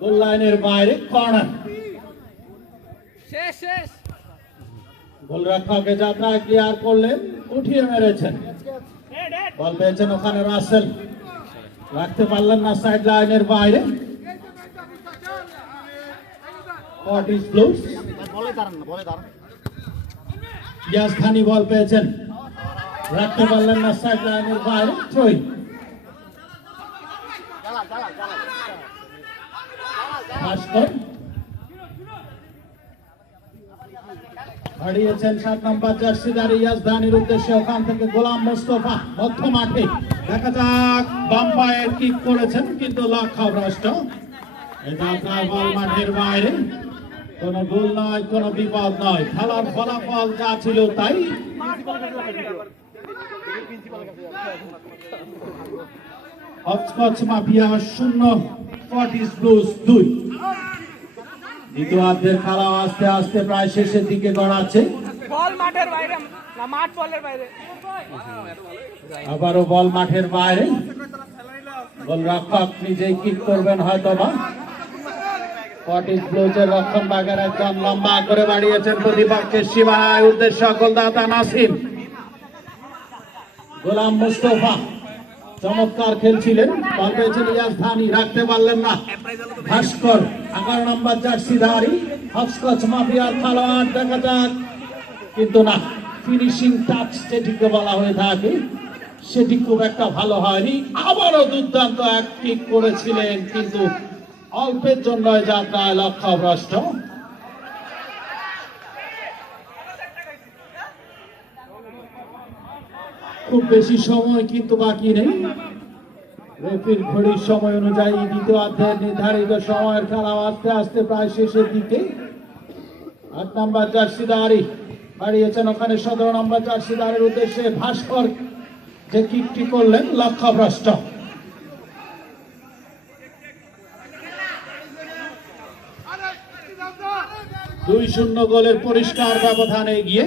গোল লাইনের বাইরে কর্নার। গোলরক্ষকে যাত্রা ক্লিয়ার করলেন উঠিয়ে মেরেছেন। বল পেয়েছেন ওখানে রাসেল। রাখতে পারলেন না সাইড লাইনের বাইরে। ইয়াস খানি বল পেয়েছেন। রাখতে পারলেন না সাইড লাইনের বাইরে থ্রোই হারিয়েছেন সাত নম্বর উদ্দেশ্যে ওখান থেকে গোলাম মোস্তফা মধ্য মাঠে দেখা যাক বাম্পায়ের কিক করেছেন কিন্তু লক্ষ্য ভ্রষ্ট। এটা আপনার বল মাঠের বাইরে। কোন ভুল নয়, কোন বিপদ নয়। খেলার ফলাফল যা ছিল তাই। হচকচ মাফিয়া শূন্য ফর্টিস ব্লুজ দুই। দ্বিতীয়ার্ধের খেলা আস্তে আস্তে প্রায় শেষের দিকে গড়াচ্ছে। আবারও বল মাঠের বাইরে। গোলরক্ষক নিজেই কিক করবেন হয়তো বা ফর্টিস ব্লুজের রক্ষণ বাগের একজন লম্বা করে বাড়িয়েছেন প্রতিপক্ষের সীমানায় উদ্দেশ্য গোলদাতা নাসিম গোলাম মুস্তফা। চমৎকার খেলছিলেন। বল পেয়েছেন ইয়াস রাখতে পারলেন না। ভাস্কর, এগারো নম্বর জার্সি ধারি। হস্কচ মাফিয়ার খেলোয়াড়, দেখা যাক। কিন্তু না ফিনিশিং টাচ যেটিকে বলা হয়ে থাকে, সেটি খুব একটা ভালো হয়নি। আবারও দুর্দান্ত এক কিক করেছিলেন, কিন্তু অল্পের জন্য যাত্রায় লক্ষ্যভ্রষ্ট। খুব বেশি সময় কিন্তু বাকি নেই। রেফির ঘড়ির সময় অনুযায়ী দ্বিতীয়ার্ধের নির্ধারিত সময়ের খেলা আস্তে আস্তে প্রায় শেষের দিকে। আট নম্বর জার্সিদারি বাড়িয়েছেন ওখানে সতেরো নম্বর জার্সিদারের উদ্দেশ্যে ভাস্কর যে কিকটি করলেন লক্ষ্যভ্রষ্ট। দুই শূন্য গোলের পরিষ্কার ব্যবধানে এগিয়ে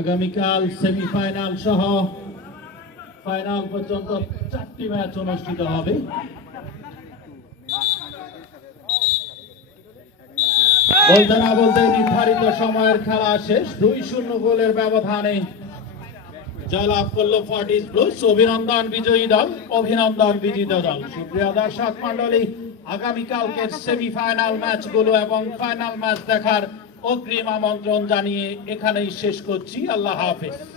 আগামীকাল সেমিফাইনাল সহ ফাইনাল পর্যন্ত চারটি ম্যাচ অনুষ্ঠিত হবে। বলতে না বলতে নির্ধারিত সময়ের খেলা শেষ। দুই শূন্য গোলের ব্যবধানে জয়লাভ করল ফর্টিস ব্লুস অভিনন্দন বিজয়ী দল, অভিনন্দন বিজিত দল। সুপ্রিয় দর্শক মন্ডলী আগামীকালকের সেমিফাইনাল ম্যাচগুলো এবং ফাইনাল ম্যাচ দেখার অগ্রিম আমন্ত্রণ জানিয়ে এখানেই শেষ করছি। আল্লাহ হাফেজ।